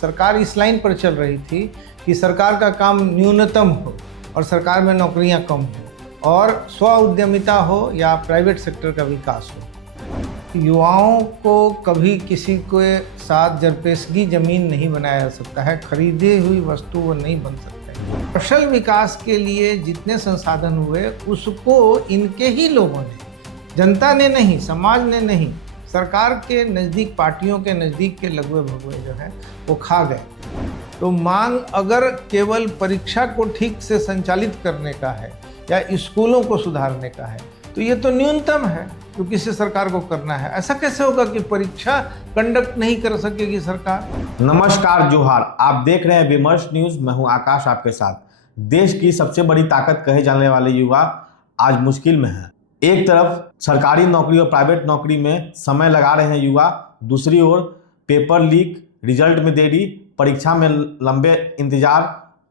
सरकार इस लाइन पर चल रही थी कि सरकार का काम न्यूनतम हो और सरकार में नौकरियां कम हो और स्व उद्यमिता हो या प्राइवेट सेक्टर का विकास हो। युवाओं को कभी किसी के साथ जरपेशगी जमीन नहीं बनाया जा सकता है, खरीदी हुई वस्तु वो नहीं बन सकता है। कौशल विकास के लिए जितने संसाधन हुए उसको इनके ही लोगों ने, जनता ने नहीं, समाज ने नहीं, सरकार के नज़दीक, पार्टियों के नज़दीक के लघुए भगुए जो है वो खा गए। तो मांग अगर केवल परीक्षा को ठीक से संचालित करने का है या स्कूलों को सुधारने का है तो ये तो न्यूनतम है जो किसी सरकार को करना है। ऐसा कैसे होगा कि परीक्षा कंडक्ट नहीं कर सकेगी सरकार। नमस्कार, जोहार। आप देख रहे हैं विमर्श न्यूज। मैं हूं आकाश आपके साथ। देश की सबसे बड़ी ताकत कहे जाने वाले युवा आज मुश्किल में है। एक तरफ सरकारी नौकरी और प्राइवेट नौकरी में समय लगा रहे हैं युवा, दूसरी ओर पेपर लीक, रिजल्ट में देरी, परीक्षा में लंबे इंतजार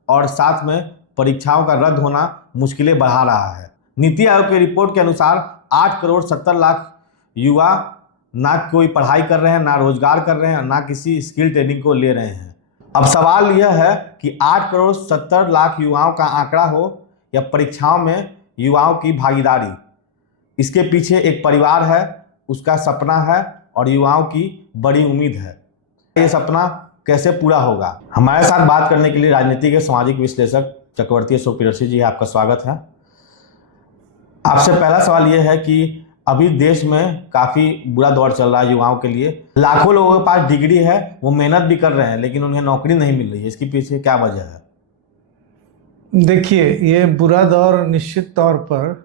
और साथ में परीक्षाओं का रद्द होना मुश्किलें बढ़ा रहा है। नीति आयोग की रिपोर्ट के अनुसार 8 करोड़ 70 लाख युवा ना कोई पढ़ाई कर रहे हैं, ना रोजगार कर रहे हैं, ना किसी स्किल ट्रेनिंग को ले रहे हैं। अब सवाल यह है कि 8 करोड़ 70 लाख युवाओं का आंकड़ा हो या परीक्षाओं में युवाओं की भागीदारी, इसके पीछे एक परिवार है, उसका सपना है और युवाओं की बड़ी उम्मीद है। ये सपना कैसे पूरा होगा? हमारे साथ बात करने के लिए राजनीति के सामाजिक विश्लेषक चक्रवर्ती अशोक प्रियदर्शी जी, आपका स्वागत है। आपसे पहला सवाल यह है कि अभी देश में काफ़ी बुरा दौर चल रहा है युवाओं के लिए। लाखों लोगों के पास डिग्री है, वो मेहनत भी कर रहे हैं लेकिन उन्हें नौकरी नहीं मिल रही है। इसके पीछे क्या वजह है? देखिए, ये बुरा दौर निश्चित तौर पर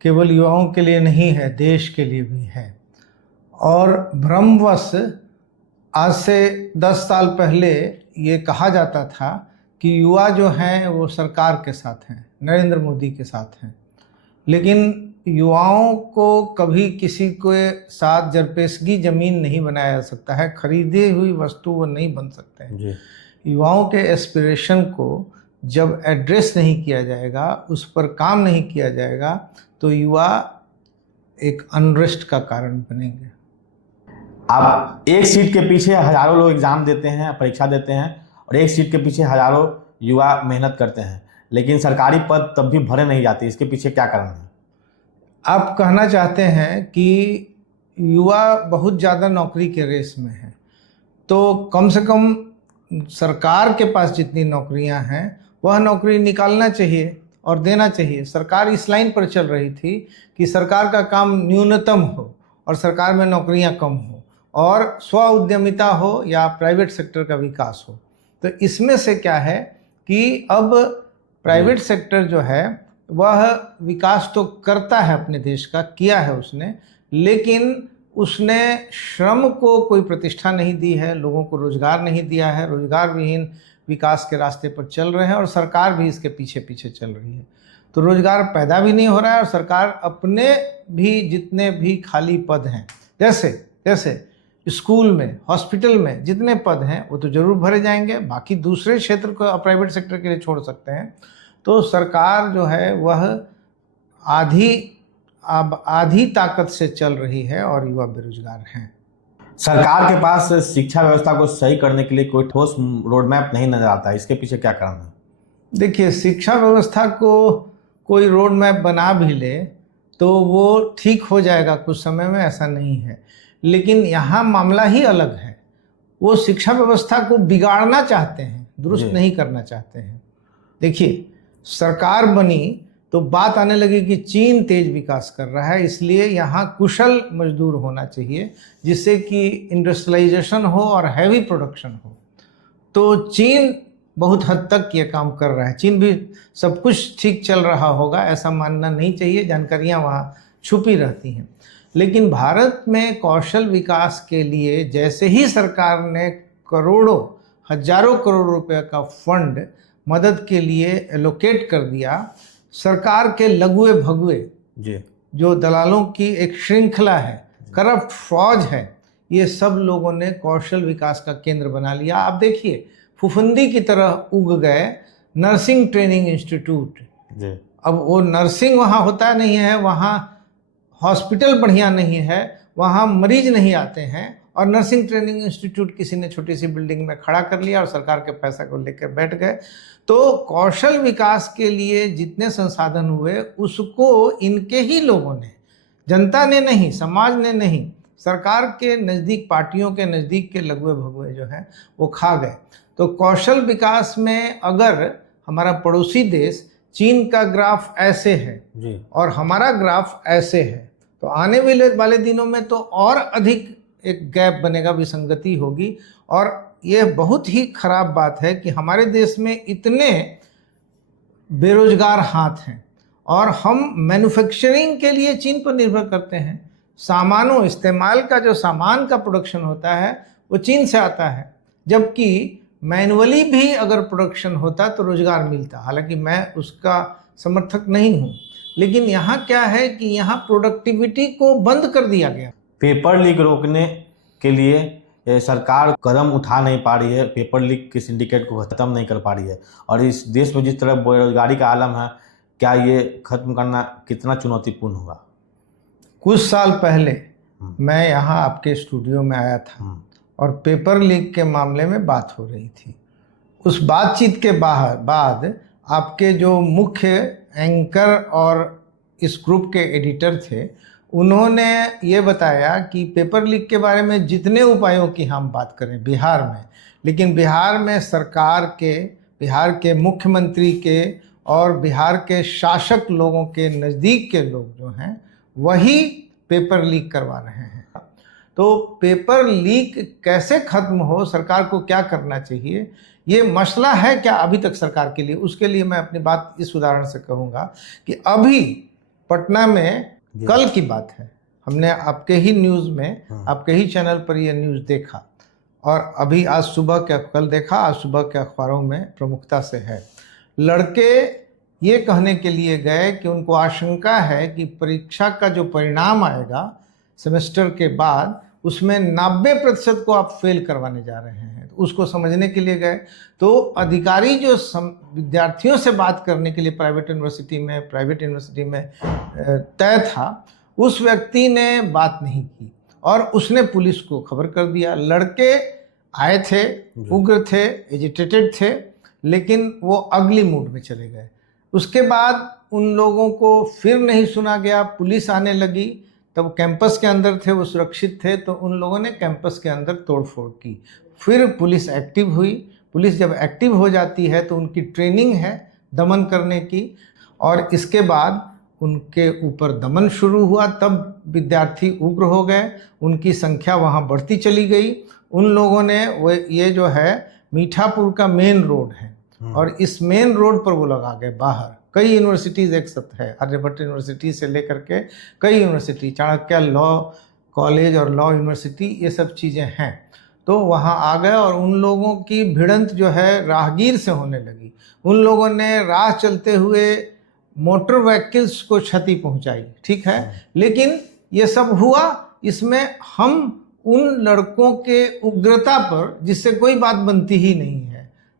केवल युवाओं के लिए नहीं है, देश के लिए भी है। और भ्रमवश आज से 10 साल पहले ये कहा जाता था कि युवा जो हैं वो सरकार के साथ हैं, नरेंद्र मोदी के साथ हैं। लेकिन युवाओं को कभी किसी के साथ जरपेशगी जमीन नहीं बनाया जा सकता है, खरीदी हुई वस्तु वो नहीं बन सकते हैं। युवाओं के एस्पिरेशन को जब एड्रेस नहीं किया जाएगा, उस पर काम नहीं किया जाएगा तो युवा एक अनरेस्ट का कारण बनेंगे। आप एक सीट के पीछे हजारों लोग एग्जाम देते हैं, परीक्षा देते हैं और एक सीट के पीछे हजारों युवा मेहनत करते हैं लेकिन सरकारी पद तब भी भरे नहीं जाते। इसके पीछे क्या कारण है? आप कहना चाहते हैं कि युवा बहुत ज़्यादा नौकरी के रेस में है, तो कम से कम सरकार के पास जितनी नौकरियां हैं वह नौकरी निकालना चाहिए और देना चाहिए। सरकार इस लाइन पर चल रही थी कि सरकार का काम न्यूनतम हो और सरकार में नौकरियां कम हो और स्व उद्यमिता हो या प्राइवेट सेक्टर का विकास हो। तो इसमें से क्या है कि अब प्राइवेट सेक्टर जो है वह विकास तो करता है, अपने देश का किया है उसने, लेकिन उसने श्रम को कोई प्रतिष्ठा नहीं दी है, लोगों को रोजगार नहीं दिया है। रोजगार विहीन विकास के रास्ते पर चल रहे हैं और सरकार भी इसके पीछे पीछे चल रही है। तो रोजगार पैदा भी नहीं हो रहा है और सरकार अपने भी जितने भी खाली पद हैं, जैसे स्कूल में, हॉस्पिटल में जितने पद हैं वो तो जरूर भरे जाएंगे, बाकी दूसरे क्षेत्र को प्राइवेट सेक्टर के लिए छोड़ सकते हैं। तो सरकार जो है वह आधी ताकत से चल रही है और युवा बेरोजगार हैं। सरकार के पास शिक्षा व्यवस्था को सही करने के लिए कोई ठोस रोड मैप नहीं नजर आता है। इसके पीछे क्या कारण है? देखिए, शिक्षा व्यवस्था को कोई रोड मैप बना भी ले तो वो ठीक हो जाएगा कुछ समय में, ऐसा नहीं है। लेकिन यहाँ मामला ही अलग है। वो शिक्षा व्यवस्था को बिगाड़ना चाहते हैं, दुरुस्त नहीं करना चाहते हैं। देखिए, सरकार बनी तो बात आने लगी कि चीन तेज विकास कर रहा है, इसलिए यहाँ कुशल मजदूर होना चाहिए जिससे कि इंडस्ट्रियलाइजेशन हो और हैवी प्रोडक्शन हो। तो चीन बहुत हद तक ये काम कर रहा है। चीन भी सब कुछ ठीक चल रहा होगा ऐसा मानना नहीं चाहिए, जानकारियाँ वहाँ छुपी रहती हैं। लेकिन भारत में कौशल विकास के लिए जैसे ही सरकार ने करोड़ों, हजारों करोड़ रुपए का फंड मदद के लिए एलोकेट कर दिया, सरकार के लघुए भगुए जो दलालों की एक श्रृंखला है, करप्ट फौज है, ये सब लोगों ने कौशल विकास का केंद्र बना लिया। आप देखिए, फुफुंदी की तरह उग गए नर्सिंग ट्रेनिंग इंस्टीट्यूट। अब वो नर्सिंग वहाँ होता नहीं है, वहाँ हॉस्पिटल बढ़िया नहीं है, वहाँ मरीज नहीं आते हैं और नर्सिंग ट्रेनिंग इंस्टीट्यूट किसी ने छोटी सी बिल्डिंग में खड़ा कर लिया और सरकार के पैसा को लेकर बैठ गए। तो कौशल विकास के लिए जितने संसाधन हुए उसको इनके ही लोगों ने, जनता ने नहीं, समाज ने नहीं, सरकार के नज़दीक, पार्टियों के नज़दीक के लघुए भगुए जो हैं वो खा गए। तो कौशल विकास में अगर हमारा पड़ोसी देश चीन का ग्राफ ऐसे है जी और हमारा ग्राफ ऐसे है, तो आने वाले दिनों में तो और अधिक एक गैप बनेगा, विसंगति होगी। और ये बहुत ही खराब बात है कि हमारे देश में इतने बेरोजगार हाथ हैं और हम मैन्युफैक्चरिंग के लिए चीन पर निर्भर करते हैं। सामानों, इस्तेमाल का जो सामान का प्रोडक्शन होता है वो चीन से आता है, जबकि मैनुअली भी अगर प्रोडक्शन होता तो रोजगार मिलता। हालांकि मैं उसका समर्थक नहीं हूँ, लेकिन यहाँ क्या है कि यहाँ प्रोडक्टिविटी को बंद कर दिया गया। पेपर लीक रोकने के लिए सरकार कदम उठा नहीं पा रही है, पेपर लीक के सिंडिकेट को खत्म नहीं कर पा रही है, और इस देश में जिस तरह बेरोजगारी का आलम है, क्या ये खत्म करना कितना चुनौतीपूर्ण होगा? कुछ साल पहले मैं यहाँ आपके स्टूडियो में आया था और पेपर लीक के मामले में बात हो रही थी। उस बातचीत के बाद आपके जो मुख्य एंकर और इस ग्रुप के एडिटर थे, उन्होंने ये बताया कि पेपर लीक के बारे में जितने उपायों की हम बात करें बिहार में, लेकिन बिहार में सरकार के, बिहार के मुख्यमंत्री के और बिहार के शासक लोगों के नज़दीक के लोग जो हैं वही पेपर लीक करवा रहे हैं। तो पेपर लीक कैसे खत्म हो, सरकार को क्या करना चाहिए, ये मसला है क्या अभी तक सरकार के लिए? उसके लिए मैं अपनी बात इस उदाहरण से कहूँगा कि अभी पटना में कल की बात है, हमने आपके ही न्यूज़ में, आपके ही चैनल पर ये न्यूज़ देखा और अभी आज सुबह के, कल देखा, आज सुबह के अखबारों में प्रमुखता से है। लड़के ये कहने के लिए गए कि उनको आशंका है कि परीक्षा का जो परिणाम आएगा सेमेस्टर के बाद, उसमें 90% को आप फेल करवाने जा रहे हैं। तो उसको समझने के लिए गए, तो अधिकारी जो विद्यार्थियों से बात करने के लिए प्राइवेट यूनिवर्सिटी में तय था, उस व्यक्ति ने बात नहीं की और उसने पुलिस को खबर कर दिया। लड़के आए थे, उग्र थे, एजिटेटेड थे, लेकिन वो अगली मूड में चले गए। उसके बाद उन लोगों को फिर नहीं सुना गया, पुलिस आने लगी। तब कैंपस के अंदर थे, वो सुरक्षित थे, तो उन लोगों ने कैंपस के अंदर तोड़फोड़ की। फिर पुलिस एक्टिव हुई। पुलिस जब एक्टिव हो जाती है तो उनकी ट्रेनिंग है दमन करने की, और इसके बाद उनके ऊपर दमन शुरू हुआ। तब विद्यार्थी उग्र हो गए, उनकी संख्या वहाँ बढ़ती चली गई। उन लोगों ने वो, ये जो है मीठापुर का मेन रोड है और इस मेन रोड पर वो लोग आ गए बाहर। कई यूनिवर्सिटीज़ एक साथ है, आर्यभट्ट यूनिवर्सिटी से लेकर के कई यूनिवर्सिटी, चाणक्य लॉ कॉलेज और लॉ यूनिवर्सिटी, ये सब चीज़ें हैं। तो वहाँ आ गए और उन लोगों की भिड़ंत जो है राहगीर से होने लगी। उन लोगों ने राह चलते हुए मोटर व्हीकल्स को क्षति पहुँचाई, ठीक है, लेकिन ये सब हुआ। इसमें हम उन लड़कों के उग्रता पर, जिससे कोई बात बनती ही नहीं है,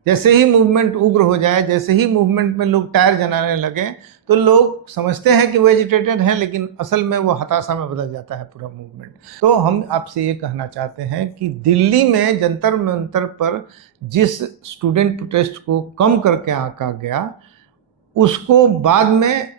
जैसे ही मूवमेंट उग्र हो जाए, जैसे ही मूवमेंट में लोग टायर जलाने लगे, तो लोग समझते हैं कि वो एजिटेटेड हैं, लेकिन असल में वो हताशा में बदल जाता है पूरा मूवमेंट। तो हम आपसे ये कहना चाहते हैं कि दिल्ली में जंतर मंतर पर जिस स्टूडेंट प्रोटेस्ट को कम करके आंका गया, उसको बाद में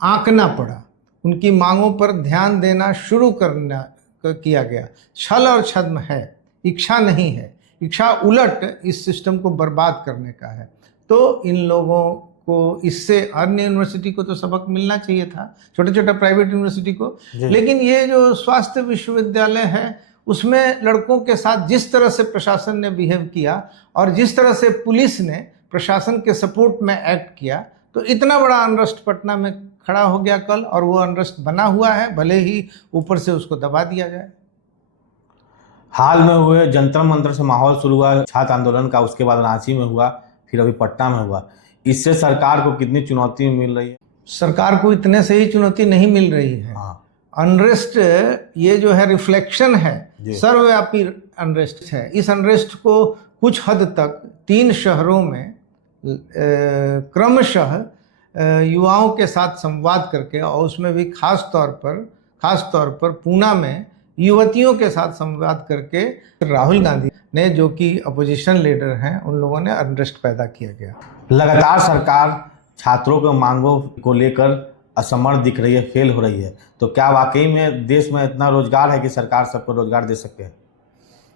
आंकना पड़ा, उनकी मांगों पर ध्यान देना शुरू किया गया। छल और छद्म है, इच्छा नहीं है। इच्छा उलट इस सिस्टम को बर्बाद करने का है। तो इन लोगों को, इससे अन्य यूनिवर्सिटी को तो सबक मिलना चाहिए था, छोटे छोटे प्राइवेट यूनिवर्सिटी को, लेकिन ये जो स्वास्थ्य विश्वविद्यालय है उसमें लड़कों के साथ जिस तरह से प्रशासन ने बिहेव किया और जिस तरह से पुलिस ने प्रशासन के सपोर्ट में एक्ट किया, तो इतना बड़ा अनरेस्ट पटना में खड़ा हो गया कल, और वो अनरेस्ट बना हुआ है, भले ही ऊपर से उसको दबा दिया जाए। हाल में हुए जंतर मंतर से माहौल शुरू हुआ छात्र आंदोलन का, उसके बाद रांची में हुआ, फिर अभी पटना में हुआ। इससे सरकार को कितनी चुनौती मिल रही है? सरकार को इतने से ही चुनौती नहीं मिल रही है। अनरेस्ट ये जो है रिफ्लेक्शन है, सर्वव्यापी अनरेस्ट है। इस अनरेस्ट को कुछ हद तक 3 शहरों में क्रमशः युवाओं के साथ संवाद करके, और उसमें भी खास तौर पर पूना में युवतियों के साथ संवाद करके राहुल गांधी ने, जो कि अपोजिशन लीडर हैं, उन लोगों ने अनरेस्ट पैदा किया गया। लगातार सरकार छात्रों के मांगों को लेकर असमर्थ दिख रही है, फेल हो रही है, तो क्या वाकई में देश में इतना रोजगार है कि सरकार सबको रोजगार दे सके?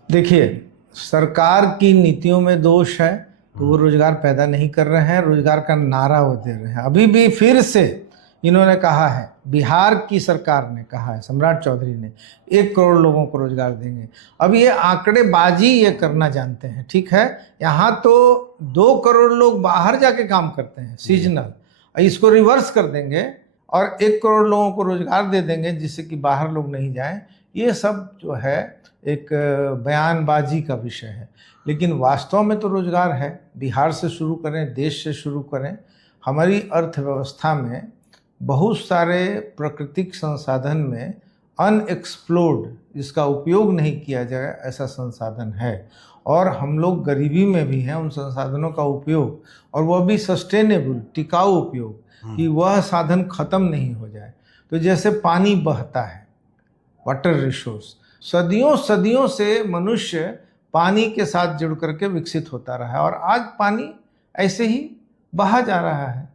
देखिए, सरकार की नीतियों में दोष है, तो वो रोजगार पैदा नहीं कर रहे हैं, रोजगार का नारा वो दे रहे हैं। अभी भी फिर से इन्होंने कहा है, बिहार की सरकार ने कहा है, सम्राट चौधरी ने 1 करोड़ लोगों को रोजगार देंगे। अब ये आंकड़ेबाजी ये करना जानते हैं, ठीक है। यहाँ तो 2 करोड़ लोग बाहर जाके काम करते हैं, सीजनल, इसको रिवर्स कर देंगे और 1 करोड़ लोगों को रोजगार दे देंगे जिससे कि बाहर लोग नहीं जाएं। ये सब जो है एक बयानबाजी का विषय है, लेकिन वास्तव में तो रोजगार है। बिहार से शुरू करें, देश से शुरू करें। हमारी अर्थव्यवस्था में बहुत सारे प्राकृतिक संसाधन में अनएक्सप्लोर्ड, जिसका उपयोग नहीं किया जाए, ऐसा संसाधन है। और हम लोग गरीबी में भी हैं उन संसाधनों का उपयोग, और वह भी सस्टेनेबल, टिकाऊ उपयोग, कि वह साधन खत्म नहीं हो जाए। तो जैसे पानी बहता है, वाटर रिसोर्स, सदियों सदियों से मनुष्य पानी के साथ जुड़ करके विकसित होता रहा है, और आज पानी ऐसे ही बहा जा रहा है,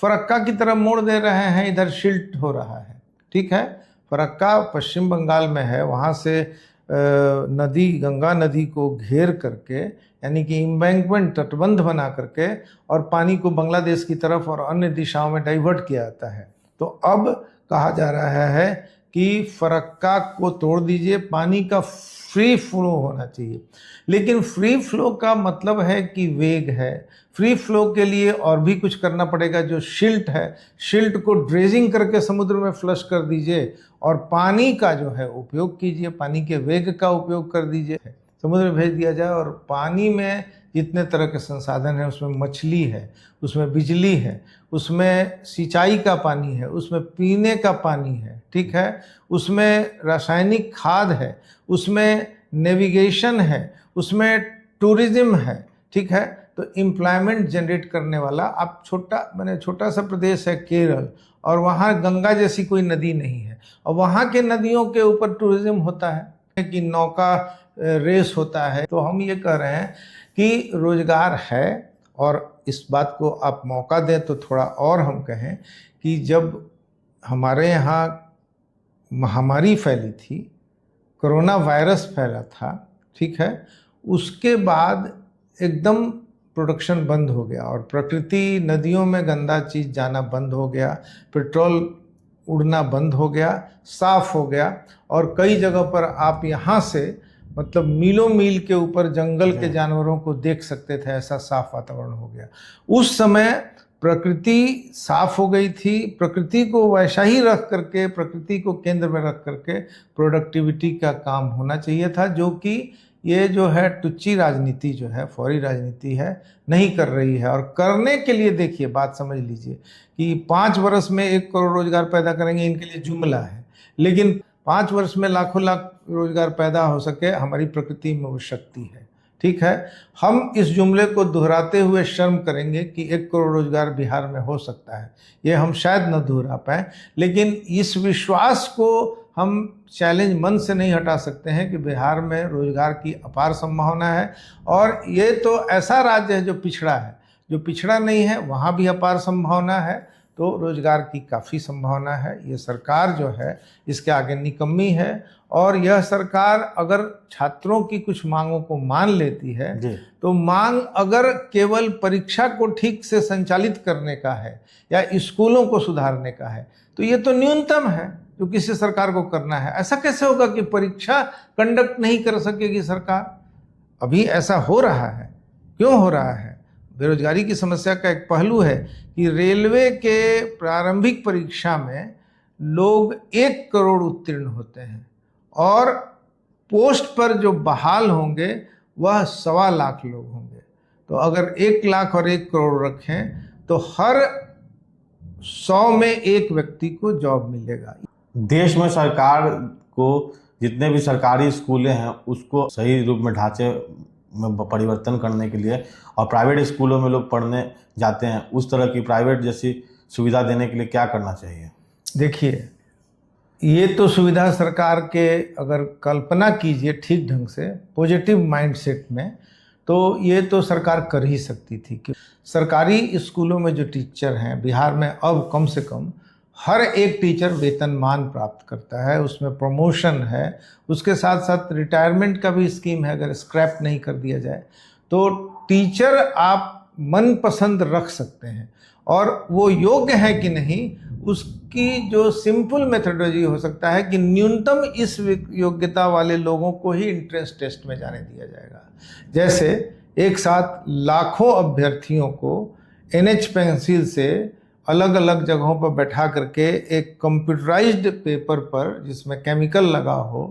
फरक्का की तरफ मोड़ दे रहे हैं, इधर शिल्ट हो रहा है, ठीक है। फरक्का पश्चिम बंगाल में है, वहाँ से नदी, गंगा नदी को घेर करके, यानी कि इम्बैंकमेंट, तटबंध बना करके, और पानी को बांग्लादेश की तरफ और अन्य दिशाओं में डाइवर्ट किया जाता है। तो अब कहा जा रहा है कि फरक्का को तोड़ दीजिए, पानी का फ्री फ्लो होना चाहिए। लेकिन फ्री फ्लो का मतलब है कि वेग है। फ्री फ्लो के लिए और भी कुछ करना पड़ेगा। जो शिल्ट है, शिल्ट को ड्रेजिंग करके समुद्र में फ्लश कर दीजिए, और पानी का जो है उपयोग कीजिए, पानी के वेग का उपयोग कर दीजिए, समुद्र में भेज दिया जाए। और पानी में जितने तरह के संसाधन हैं, उसमें मछली है, उसमें बिजली है, उसमें सिंचाई का पानी है, उसमें पीने का पानी है, ठीक है, उसमें रासायनिक खाद है, उसमें नेविगेशन है, उसमें टूरिज्म है, ठीक है। तो एम्प्लॉयमेंट जनरेट करने वाला, आप छोटा सा प्रदेश है केरल, और वहाँ गंगा जैसी कोई नदी नहीं है, और वहाँ के नदियों के ऊपर टूरिज्म होता है कि नौका रेस होता है। तो हम ये कह रहे हैं कि रोजगार है, और इस बात को आप मौका दें तो थोड़ा और हम कहें कि जब हमारे यहाँ महामारी फैली थी, कोरोना वायरस फैला था, ठीक है, उसके बाद एकदम प्रोडक्शन बंद हो गया, और प्रकृति, नदियों में गंदा चीज़ जाना बंद हो गया, पेट्रोल उड़ना बंद हो गया, साफ हो गया। और कई जगह पर आप यहाँ से मतलब मीलों मील के ऊपर जंगल के जानवरों को देख सकते थे, ऐसा साफ वातावरण हो गया। उस समय प्रकृति साफ हो गई थी। प्रकृति को वैसा ही रख करके, प्रकृति को केंद्र में रख करके प्रोडक्टिविटी का काम होना चाहिए था, जो कि ये जो है टुच्ची राजनीति जो है, फौरी राजनीति है, नहीं कर रही है। और करने के लिए देखिए, बात समझ लीजिए कि 5 वर्ष में 1 करोड़ रोजगार पैदा करेंगे, इनके लिए जुमला है, लेकिन 5 वर्ष में लाखों लाख रोजगार पैदा हो सके, हमारी प्रकृति में वो शक्ति है, ठीक है। हम इस जुमले को दोहराते हुए शर्म करेंगे कि 1 करोड़ रोजगार बिहार में हो सकता है, ये हम शायद न दोहरा पाएँ, लेकिन इस विश्वास को हम चैलेंज मन से नहीं हटा सकते हैं कि बिहार में रोजगार की अपार संभावना है। और ये तो ऐसा राज्य है जो पिछड़ा है, जो पिछड़ा नहीं है वहाँ भी अपार संभावना है। तो रोजगार की काफ़ी संभावना है। ये सरकार जो है इसके आगे निकम्मी है, और यह सरकार अगर छात्रों की कुछ मांगों को मान लेती है, तो मांग अगर केवल परीक्षा को ठीक से संचालित करने का है या स्कूलों को सुधारने का है, तो ये तो न्यूनतम है जो किसी सरकार को करना है। ऐसा कैसे होगा कि परीक्षा कंडक्ट नहीं कर सकेगी सरकार? अभी ऐसा हो रहा है। क्यों हो रहा है? बेरोजगारी की समस्या का एक पहलू है कि रेलवे के प्रारंभिक परीक्षा में लोग 1 करोड़ उत्तीर्ण होते हैं, और पोस्ट पर जो बहाल होंगे वह 1.25 लाख लोग होंगे। तो अगर 1 लाख और 1 करोड़ रखें तो हर 100 में 1 व्यक्ति को जॉब मिलेगा। देश में सरकार को जितने भी सरकारी स्कूलें हैं उसको सही रूप में ढांचे में परिवर्तन करने के लिए, और प्राइवेट स्कूलों में लोग पढ़ने जाते हैं, उस तरह की प्राइवेट जैसी सुविधा देने के लिए क्या करना चाहिए? देखिए, ये तो सुविधा सरकार के अगर कल्पना कीजिए ठीक ढंग से पॉजिटिव माइंडसेट में, तो ये तो सरकार कर ही सकती थी कि सरकारी स्कूलों में जो टीचर हैं बिहार में अब कम से कम हर एक टीचर वेतनमान प्राप्त करता है, उसमें प्रमोशन है, उसके साथ साथ रिटायरमेंट का भी स्कीम है। अगर स्क्रैप नहीं कर दिया जाए तो टीचर आप मनपसंद रख सकते हैं, और वो योग्य है कि नहीं उसकी जो सिंपल मेथडोलॉजी हो सकता है कि न्यूनतम इस योग्यता वाले लोगों को ही एंट्रेंस टेस्ट में जाने दिया जाएगा। जैसे एक साथ लाखों अभ्यर्थियों को NH पेंसिल से अलग अलग जगहों पर बैठा करके एक कंप्यूटराइज्ड पेपर पर जिसमें केमिकल लगा हो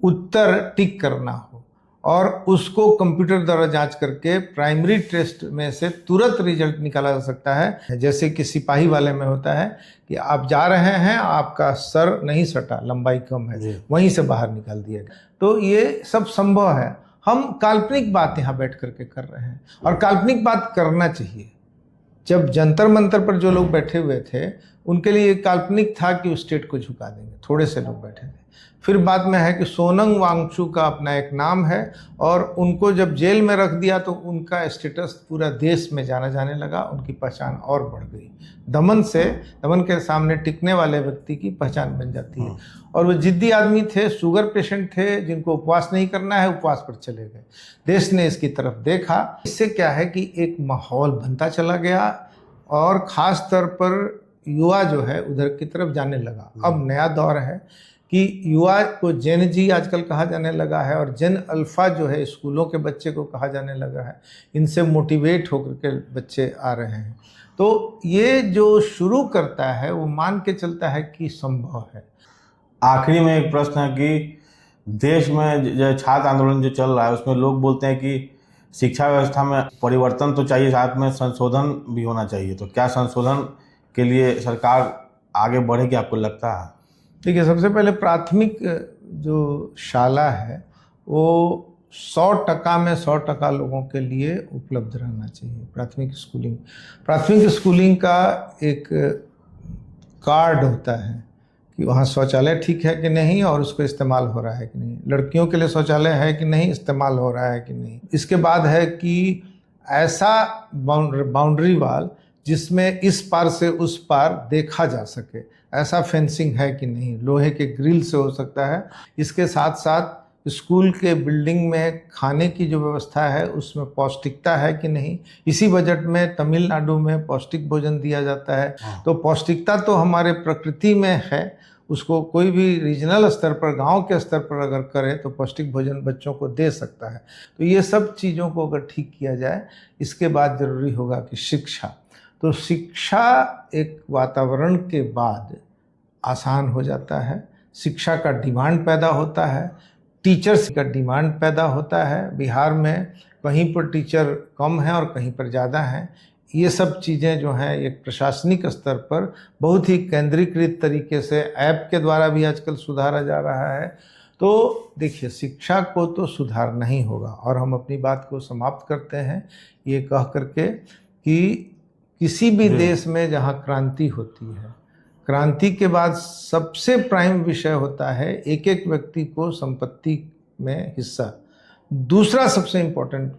उत्तर टिक करना हो, और उसको कंप्यूटर द्वारा जांच करके प्राइमरी टेस्ट में से तुरंत रिजल्ट निकाला जा सकता है। जैसे कि सिपाही वाले में होता है कि आप जा रहे हैं, आपका सर नहीं सटा, लंबाई कम है, वहीं से बाहर निकाल दिया गया। तो ये सब संभव है। हम काल्पनिक बात यहाँ बैठ करके कर रहे हैं, और काल्पनिक बात करना चाहिए। जब जंतर मंतर पर जो लोग बैठे हुए थे उनके लिए काल्पनिक था कि उस स्टेट को झुका देंगे, थोड़े से लोग बैठे थे। फिर बाद में है कि सोनम वांगचू का अपना एक नाम है, और उनको जब जेल में रख दिया तो उनका स्टेटस पूरा देश में जाना जाने लगा, उनकी पहचान और बढ़ गई। दमन के सामने टिकने वाले व्यक्ति की पहचान बन जाती है। और वो जिद्दी आदमी थे, शुगर पेशेंट थे, जिनको उपवास नहीं करना है, उपवास पर चले गए। देश ने इसकी तरफ देखा। इससे क्या है कि एक माहौल बनता चला गया, और ख़ास तौर पर युवा जो है उधर की तरफ जाने लगा। अब नया दौर है कि युवा को जेन जी आजकल कहा जाने लगा है, और जेन अल्फ़ा जो है स्कूलों के बच्चे को कहा जाने लगा है। इनसे मोटिवेट होकर के बच्चे आ रहे हैं। तो ये जो शुरू करता है वो मान के चलता है कि संभव है। आखिरी में एक प्रश्न है कि देश में जो छात्र आंदोलन जो चल रहा है उसमें लोग बोलते हैं कि शिक्षा व्यवस्था में परिवर्तन तो चाहिए, साथ में संशोधन भी होना चाहिए। तो क्या संशोधन के लिए सरकार आगे बढ़ेगी, आपको लगता है? देखिए, सबसे पहले प्राथमिक जो शाला है वो 100% में 100% लोगों के लिए उपलब्ध रहना चाहिए। प्राथमिक स्कूलिंग का एक कार्ड होता है कि वहाँ शौचालय ठीक है कि नहीं और उसको इस्तेमाल हो रहा है कि नहीं, लड़कियों के लिए शौचालय है कि नहीं, इस्तेमाल हो रहा है कि नहीं। इसके बाद है कि ऐसा बाउंड्री वाल जिसमें इस पार से उस पार देखा जा सके, ऐसा फेंसिंग है कि नहीं, लोहे के ग्रिल से हो सकता है। इसके साथ साथ स्कूल के बिल्डिंग में खाने की जो व्यवस्था है उसमें पौष्टिकता है कि नहीं। इसी बजट में तमिलनाडु में पौष्टिक भोजन दिया जाता है। तो पौष्टिकता तो हमारे प्रकृति में है, उसको कोई भी रीजनल स्तर पर, गांव के स्तर पर अगर करे तो पौष्टिक भोजन बच्चों को दे सकता है। तो ये सब चीज़ों को अगर ठीक किया जाए, इसके बाद ज़रूरी होगा कि शिक्षा, तो शिक्षा एक वातावरण के बाद आसान हो जाता है। शिक्षा का डिमांड पैदा होता है, टीचर्स का डिमांड पैदा होता है। बिहार में कहीं पर टीचर कम हैं और कहीं पर ज़्यादा हैं। ये सब चीज़ें जो हैं एक प्रशासनिक स्तर पर बहुत ही केंद्रीकृत तरीके से ऐप के द्वारा भी आजकल सुधारा जा रहा है। तो देखिए, शिक्षा को तो सुधार नहीं होगा, और हम अपनी बात को समाप्त करते हैं ये कह करके कि किसी भी देश में जहाँ क्रांति होती है, क्रांति के बाद सबसे प्राइम विषय होता है एक एक व्यक्ति को संपत्ति में हिस्सा। दूसरा सबसे इम्पोर्टेंट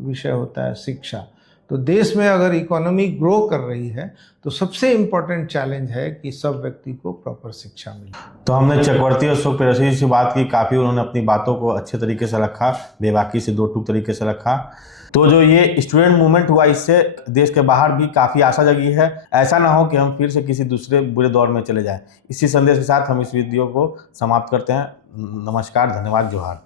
विषय होता है शिक्षा। तो देश में अगर इकोनॉमी ग्रो कर रही है तो सबसे इम्पोर्टेंट चैलेंज है कि सब व्यक्ति को प्रॉपर शिक्षा मिले। तो हमने चक्रवर्ती अशोक प्रियदर्शी जी से बात की, काफ़ी उन्होंने अपनी बातों को अच्छे तरीके से रखा, बेबाकी से दो टूक तरीके से रखा। तो जो ये स्टूडेंट मूवमेंट हुआ, इससे देश के बाहर भी काफ़ी आशा जगी है। ऐसा ना हो कि हम फिर से किसी दूसरे बुरे दौर में चले जाएं। इसी संदेश के साथ हम इस वीडियो को समाप्त करते हैं। नमस्कार, धन्यवाद, जोहार।